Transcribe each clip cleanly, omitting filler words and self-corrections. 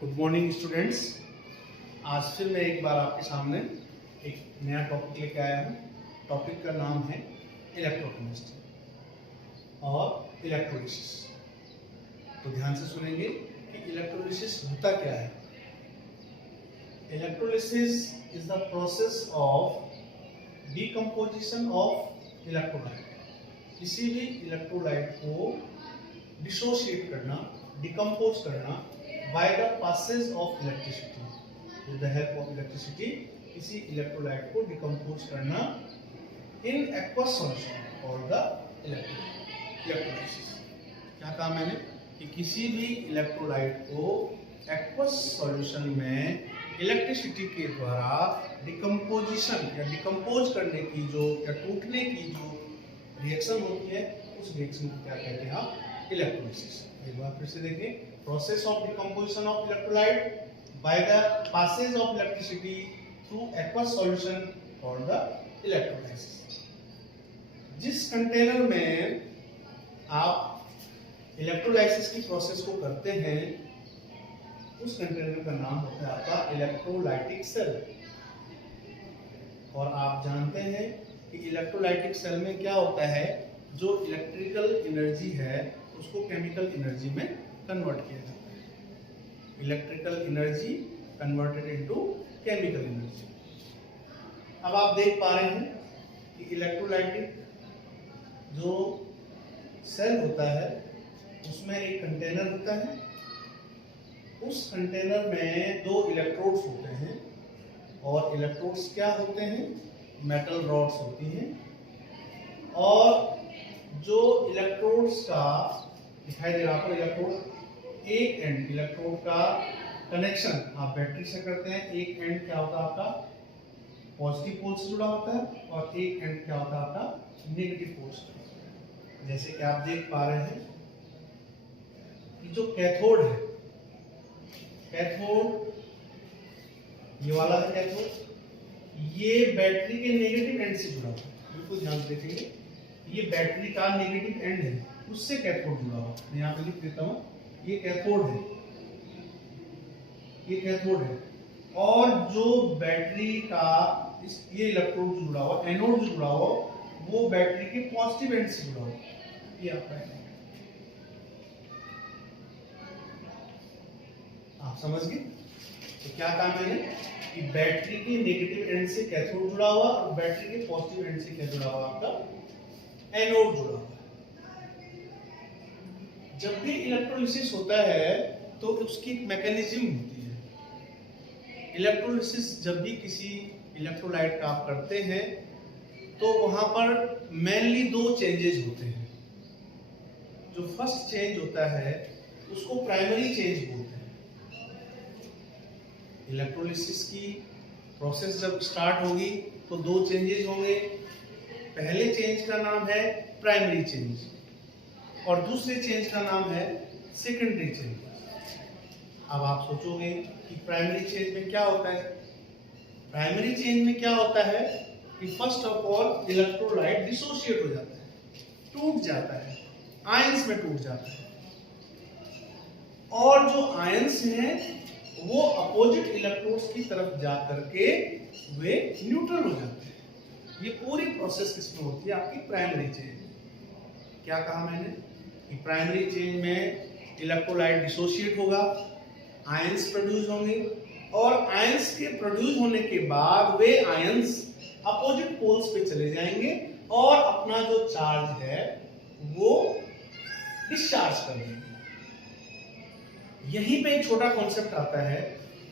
Good morning students. आज फिर मैं एक बार आपके सामने एक नया टॉपिक लेके आया हूँ। टॉपिक का नाम है इलेक्ट्रोकेमिस्ट्री और इलेक्ट्रोलिसिस। तो ध्यान से सुनेंगे कि इलेक्ट्रोलिसिस होता क्या है। Electrolysis is the process of decomposition of electrolyte. किसी भी इलेक्ट्रोलाइट को डिसोशिएट करना, डिकम्पोज करना by the passage of electricity, with the help of electricity किसी इलेक्ट्रोलाइट को डिकम्पोज करना in aqueous solution और the इलेक्ट्रोलाइसिस। क्या कहा मैंने कि किसी भी इलेक्ट्रोलाइट को एक्वस सॉल्यूशन में इलेक्ट्रिसिटी के द्वारा डिकम्पोजिशन या डिकम्पोज करने की जो या टूटने की जो रिएक्शन होती है, उस रिएक्शन को क्या कहते हैं आप? इलेक्ट्रोलिसिस। एक बार फिर से देखें, process of decomposition of electrolyte by the passage of electricity through aqueous solution called the electrolysis। जिस कंटेनर में आप इलेक्ट्रोलाइसिस की प्रोसेस को करते हैं, उस कंटेनर का नाम होता है आपका इलेक्ट्रोलाइटिक सेल। और आप जानते हैं कि इलेक्ट्रोलाइटिक सेल में क्या होता है, जो इलेक्ट्रिकल एनर्जी है उसको केमिकल एनर्जी में कन्वर्ट किया जाता है। Electrical energy converted into chemical energy. अब आप देख पा रहे हैं कि इलेक्ट्रोलाइटिक जो सेल होता है उसमें एक कंटेनर होता है। उस कंटेनर में दो इलेक्ट्रोड्स होते हैं और इलेक्ट्रोड्स क्या होते हैं? मेटल रॉड्स होती हैं। और जो इलेक्ट्रोड्स का दिखाई दे रहा है आपको, इलेक्ट्रोड एक एंड इलेक्ट्रोड का कनेक्शन आप बैटरी से करते हैं। एक एंड क्या होता है आपका? पॉजिटिव पोल से जुड़ा होता है और एक एंड क्या होता है आपका? नेगेटिव पोल से। जैसे कि आप देख पा रहे हैं कि जो कैथोड है, कैथोड ये वाला है कैथोड, ये बैटरी के नेगेटिव एंड से जुड़ा हुआ है। बिल्कुल ध्यान से देखेंगे, ये बैटरी का नेगेटिव एंड है, उससे कैथोड जुड़ा हुआ। मैं यहाँ पे लिख देता हूँ, ये कैथोड है, ये कैथोड है। और जो बैटरी का ये इलेक्ट्रोड जो जुड़ा हुआ, एनोड जो जुड़ा हुआ, वो बैटरी के पॉजिटिव एंड से जुड़ा हुआ। ये आपका है, आप समझ गए? तो क्या कहा मैंने कि बैटरी के नेगेटिव एंड से कैथोड जुड़ा हुआ और बैटरी के पॉजिटिव एंड से क्या जुड़ा हुआ? आपका एनोड जुड़ा हुआ। जब भी इलेक्ट्रोलिसिस होता है तो उसकी एक मैकेनिज्म होती है। इलेक्ट्रोलिसिस जब भी किसी इलेक्ट्रोलाइट का आप करते हैं तो वहां पर मेनली दो चेंजेस होते हैं। जो फर्स्ट चेंज होता है उसको प्राइमरी चेंज बोलते हैं। इलेक्ट्रोलिसिस की प्रोसेस जब स्टार्ट होगी तो दो चेंजेस होंगे। पहले चेंज का नाम है प्राइमरी चेंज और दूसरे चेंज का नाम है सेकेंडरी चेंज। अब आप सोचोगे कि प्राइमरी चेंज में क्या होता है? प्राइमरी चेंज में क्या होता है कि first of all electrolyte dissociate हो जाता है, टूट जाता है, आयंस में टूट जाता है। और जो आयंस हैं वो अपोजिट इलेक्ट्रोड्स की तरफ जा करके वे न्यूट्रल हो जाते हैं। ये पूरी प्रोसेस किसमें होती है? आपकी प्राइमरी चेंज। क्या कहा मैंने कि प्राइमरी चेंज में इलेक्ट्रोलाइट डिसोशिएट होगा, आयंस प्रोड्यूस होंगे और आयंस के प्रोड्यूस होने के बाद वे आयंस अपोजिट पोल्स पे चले जाएंगे और अपना जो चार्ज है वो डिस्चार्ज कर देंगे। यहीं पे एक छोटा कॉन्सेप्ट आता है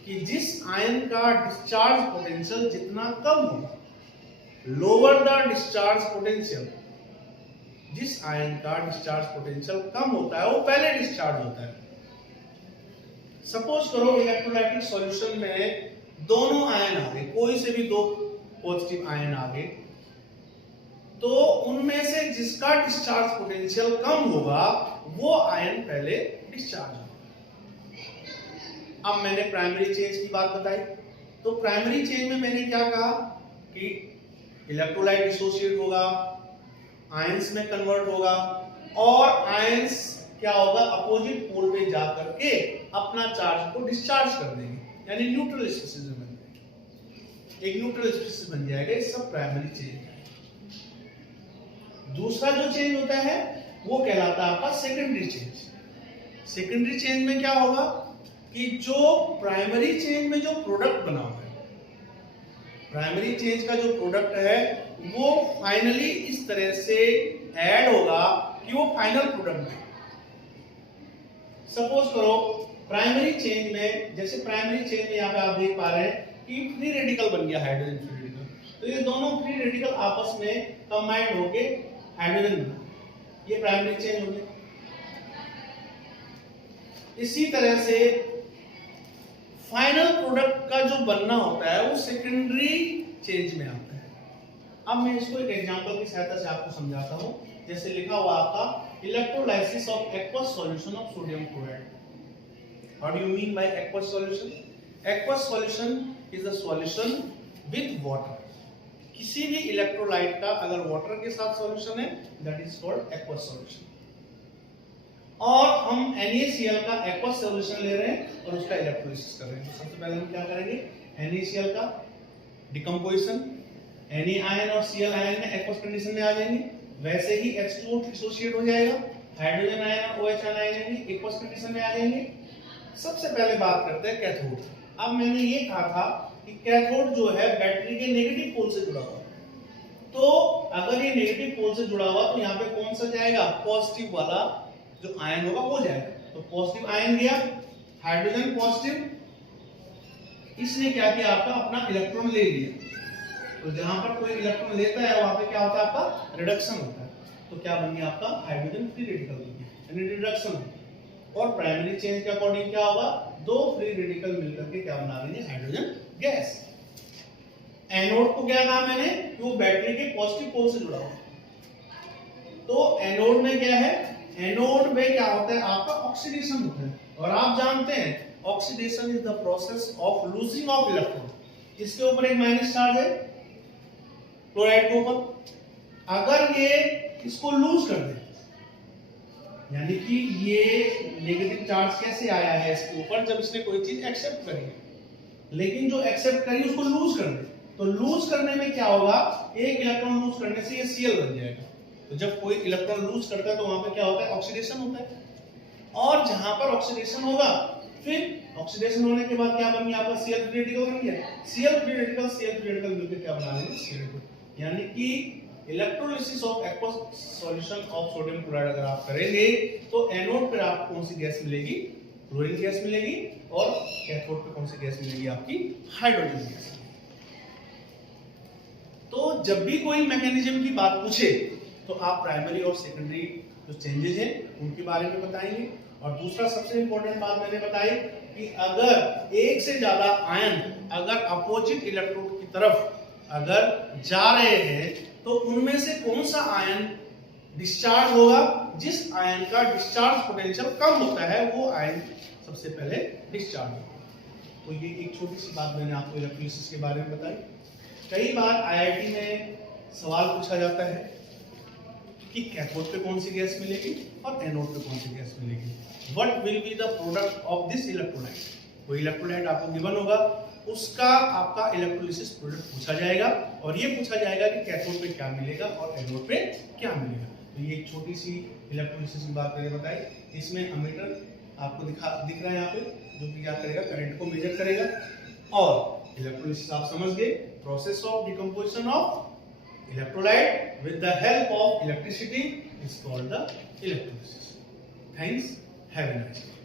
कि जिस आयन का डिस्चार्ज पोटेंशियल जितना कम होगा, लोअर द डिस्चार्ज पोटेंशियल, जिस आयन का डिस्चार्ज पोटेंशियल कम होता है वो पहले डिस्चार्ज होता है। सपोज करो इलेक्ट्रोलाइटिक सॉल्यूशन में दोनों आयन आ गए, कोई से भी दो पॉजिटिव आयन आ गए, तो उनमें से जिसका डिस्चार्ज पोटेंशियल कम होगा वो आयन पहले डिस्चार्ज होगा। अब मैंने प्राइमरी चेंज की बात बताई, तो प्राइमरी चेंज में मैंने क्या कहा कि इलेक्ट्रोलाइट डिसोशिएट होगा, आयंस में कन्वर्ट होगा और आयंस क्या होगा, अपोजिट पोल पे जा करके अपना चार्ज को डिस्चार्ज कर देंगे, यानी न्यूट्रल स्पीशीज बन जाएगा, एक न्यूट्रल स्पीशीज बन जाएगा। ये सब प्राइमरी चेंज है। दूसरा जो चेंज होता है वो कहलाता है आपका सेकेंडरी चेंज। सेकेंडरी चेंज में क्या होगा कि जो प्राइमरी चेंज में जो प्रोडक्ट बना हुआ है, प्राइमरी चेंज का जो प्रोडक्ट है वो फाइनली इस तरह से ऐड होगा कि वो फाइनल प्रोडक्ट है। सपोज करो प्राइमरी चेंज में, जैसे प्राइमरी चेंज में यहाँ पे आप देख पा रहे हैं कि फ्री रेडिकल बन गया, हाइड्रोजन फ्री रेडिकल। तो ये दोनों फ्री रेडिकल आपस में कंबाइंड होके हाइड्रोजन बना, ये प्राइमरी चेंज हो गया। इसी तरह से फाइनल प्रोडक्ट का जो बनना होता है वो सेकेंडरी चेंज में आता है। अब मैं इसको एक एग्जांपल की सहायता से आपको समझाता हूं। जैसे लिखा हुआ आपका electrolysis of aqueous solution of sodium chloride. How do you mean by aqueous solution? Aqueous solution is a solution with water. किसी भी इलेक्ट्रोलाइट का अगर वाटर के साथ सॉल्यूशन है that is called aqueous solution. और हम NaCl का एक्वस सॉल्यूशन ले रहे हैं और उसका इलेक्ट्रोलिसिस कर रहे हैं। तो सबसे पहले हम क्या करेंगे, NaCl का डिकम्पोजिशन, Na आयन और Cl आयन में एक्वस कंडीशन में आ जाएंगे। वैसे ही H2O डिसोसिएट हो जाएगा, हाइड्रोजन आयन और OH आयन भी एक्वस कंडीशन में आ जाएंगे। सबसे पहले बात करते हैं कैथोड। अब मैंने ये कहा था कि कैथोड जो है बैटरी के नेगेटिव पोल से जुड़ा हुआ है। तो अगर ये नेगेटिव पोल से जुड़ा हुआ तो यहाँ पे कौन सा जाएगा, पॉजिटिव वाला जो आयन होगा वो जाएगा। तो पॉजिटिव आयन गया, हाइड्रोजन पॉजिटिव, इसने क्या किया, आपका अपना इलेक्ट्रॉन ले लिया। तो जहां पर कोई इलेक्ट्रॉन लेता है वहां पे क्या होता है, आपका रिडक्शन होता है। तो क्या बन गया आपका हाइड्रोजन फ्री रेडिकल बन गया, यानी रिडक्शन। और प्राइमरी चेंज के अकॉर्डिंग क्या होगा, दो फ्री रेडिकल मिलकर के क्या बना देंगे, हाइड्रोजन गैस। एनोड को क्या कहा मैंने, वो बैटरी के पॉजिटिव पोल से जुड़ा हुआ। तो एनोड में क्या है, एनोड में क्या होता है, आपका ऑक्सीडेशन होता है। और आप जानते हैं oxidation is the process of losing of electron. इसके ऊपर एक माइनस चार्ज है क्लोराइड के ऊपर। अगर ये इसको लूज कर दे, यानी कि ये नेगेटिव चार्ज कैसे आया है इसके ऊपर, जब इसने कोई चीज एक्सेप्ट करी, लेकिन जो एक्सेप्ट करी उसको लूज कर दे, तो लूज करने में क्या होगा, एक इलेक्ट्रॉन लूज करने से ये Cl बन जाएगा। तो जब कोई इलेक्ट्रॉन लूज करता है तो वहां पे क्या होता है, ऑक्सीडेशन होता है। और जहां पर ऑक्सीडेशन होगा, फिर ऑक्सीडेशन होने के बाद क्या बन गया, आपका Cl फ्री रेडिकल बन गया। Cl फ्री रेडिकल मिलकर क्या बना लेंगे, Cl2। यानी कि electrolysis of aqueous solution of sodium chloride अगर आप करेंगे तो एनोड पर आपको कौन सी गैस मिलेगी, क्लोरीन गैस मिलेगी। और कैथोड पे कौन सी गैस मिलेगी, आपकी हाइड्रोजन गैस। तो जब भी कोई मैकेनिज्म की बात पूछे तो आप प्राइमरी और सेकेंडरी जो चेंजेस हैं उनके बारे में बताएंगे। और दूसरा सबसे इंपॉर्टेंट बात मैंने बताई कि अगर एक से ज्यादा आयन अगर अपोजिट इलेक्ट्रोड की तरफ अगर जा रहे हैं तो उनमें से कौन सा आयन डिस्चार्ज होगा, जिस आयन का डिस्चार्ज पोटेंशियल कम होता है वो आयन सबसे पहले डिस्चार्ज होगा। तो ये एक छोटी सी बात मैंने आपको इलेक्ट्रोलिसिस के बारे में बताई। कई बार IIT में सवाल पूछा जाता है कि कैथोड पे कौन सी गैस मिलेगी और एनोड पे कौन सी गैस मिलेगी, what will be the product of this electrolyte. कोई इलेक्ट्रोलाइट आपको गिवन होगा, उसका आपका इलेक्ट्रोलिसिस प्रोडक्ट पूछा जाएगा और ये पूछा जाएगा कि कैथोड पे क्या मिलेगा और एनोड पे क्या मिलेगा। तो ये एक छोटी सी इलेक्ट्रोलिसिस की बात मैंने बताई। इसमें एमीटर आपको दिख रहा है यहाँ पे, जो कि क्या करेगा, करंट को मेजर करेगा। और इलेक्ट्रोलिसिस आप समझ गए, process of decomposition of electrolyte with the help of electricity is called the electrolysis. Thanks. Have a nice day.